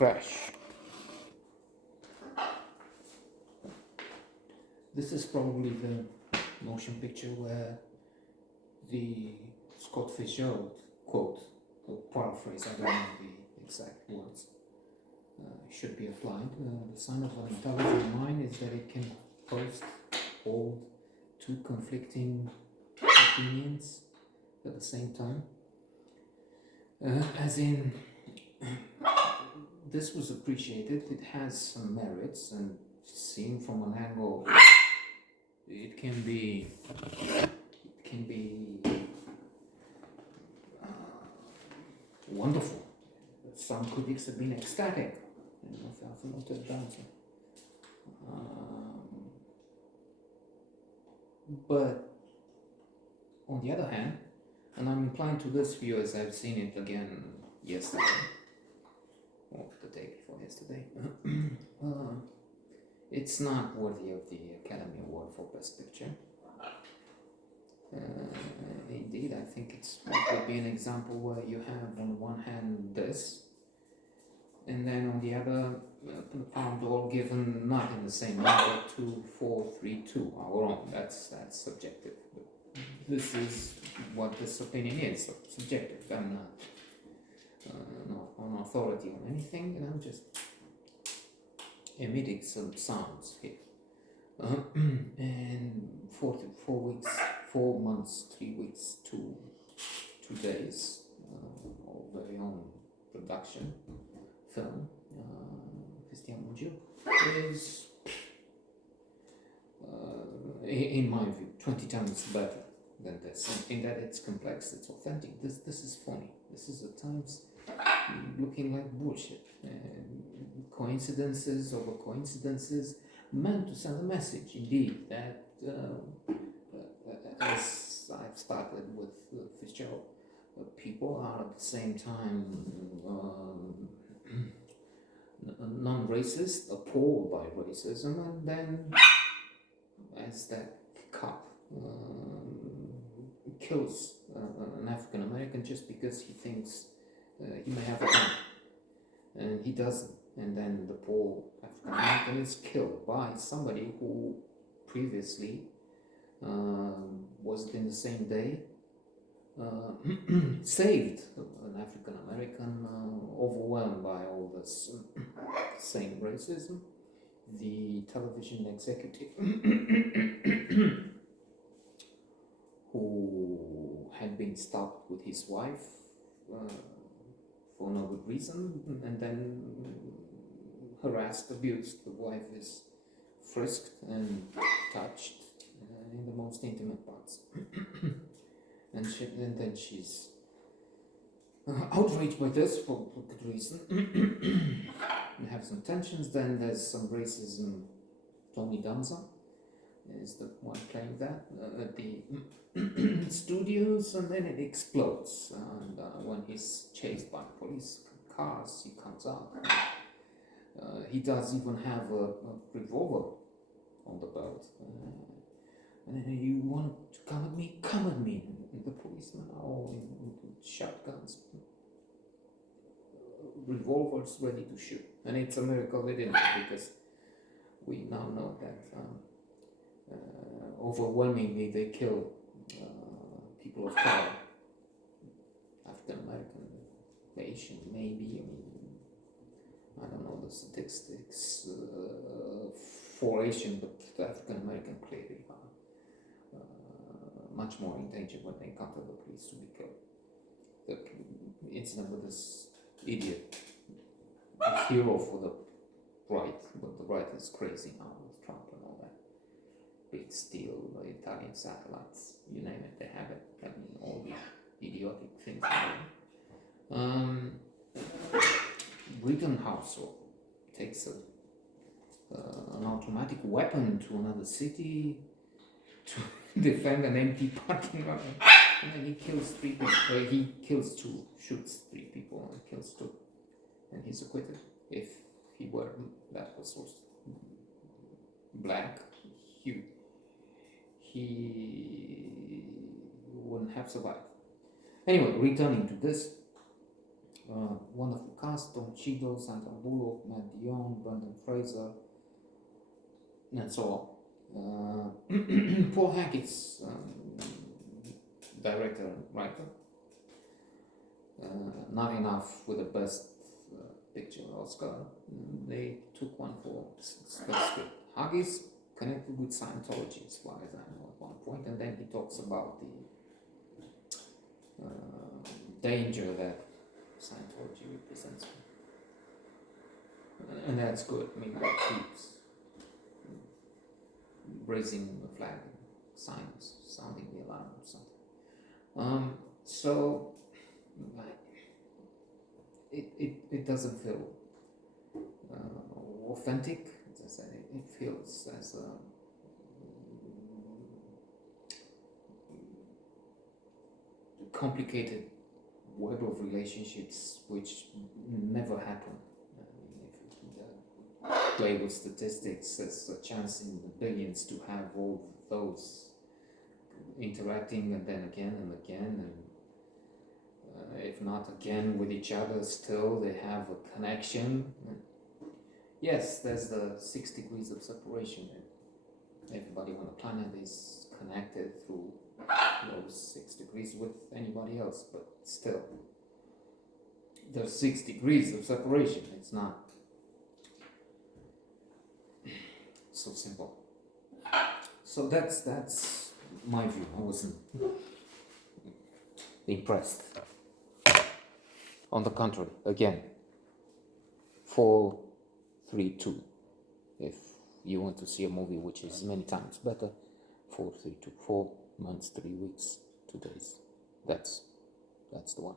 Crash. This is probably the motion picture where the Scott Fitzgerald quote, or paraphrase, I don't know the exact words, should be applied. The sign of an intelligent mind is that it can hold two conflicting opinions at the same time. As in, this was appreciated, it has some merits, and seen from an angle, it can be wonderful. Some critics have been ecstatic. But on the other hand, and I'm inclined to this view as I've seen it again yesterday, or the day before yesterday, it's not worthy of the Academy Award for Best Picture. Indeed, I think it would be an example where you have on one hand this, and then on the other, Palme d'Or given not in the same number, 2, 4, 3, 2, our own. That's subjective. But this is what this opinion is, subjective. I'm not on authority on anything, and I'm just emitting some sounds here. And 4 months, 3 weeks, 2 days of very own production film, Christian Mungiu, is, in my view, 20 times better than this, in that it's complex, it's authentic. This is funny. This is at times looking like bullshit. Coincidences over coincidences, meant to send a message, indeed, that as I've started with Fitzgerald, people are at the same time non-racist, appalled by racism, and then as that cop kills an African American just because he thinks he may have a gun, and he doesn't, and then the poor African American is killed by somebody who previously was it in the same day saved an African American overwhelmed by all this same racism. The television executive who had been stopped with his wife for no good reason, and then harassed, abused. The wife is frisked and touched in the most intimate parts. And then she's outraged by this for good reason. We have some tensions. Then there's some racism. Tony Danza is the one playing that at the studios, and then it explodes. And when he's chased by police cars, he comes out. He does even have a revolver on the belt. And then, you want to come at me? Come at me. And the policemen are all in shotguns, revolvers ready to shoot. And it's a miracle they didn't, because we now know that overwhelmingly they kill people of color, African American, Asian, maybe. I don't know the statistics for Asian, but the African American clearly are much more in danger when they encounter the police to be killed. The incident with this idiot, the hero for the right, but the right is crazy now with Trump and all that. Big steel, Italian satellites, you name it, they have it. I mean, all the idiotic things. Rittenhouse takes an automatic weapon to another city to defend an empty parking lot, and then he kills 3 people. He kills 2, shoots 3 people, and kills 2, and he's acquitted. If he were that was black, he wouldn't have survived. Anyway, returning to this, wonderful cast: Don Cheadle, Sandra Bullock, Matt Dillon, Brendan Fraser, and so on. Paul Hackett's director and writer. Not enough with the best picture Oscar. They took one for best script. Huggies connected with Scientology, as far as I know, at one point, and then he talks about the danger that Scientology represents, and that's good. I mean, that keeps raising the flag, signs, sounding the alarm, or something. So, like, it doesn't feel authentic. As I said, it feels as a complicated web of relationships which never happen. If you play with statistics, there's a chance in the billions to have all those interacting, and then again and again, and if not again with each other, still they have a connection. Yes, there's the 6 degrees of separation. Everybody on the planet is connected through those 6 degrees with anybody else, but still, there's 6 degrees of separation. It's not so simple. So that's my view. I wasn't impressed. On the contrary, again, 4, 3, 2. If you want to see a movie which is many times better, 4, 3, 2. 4 months, 3 weeks, 2 days. That's the one.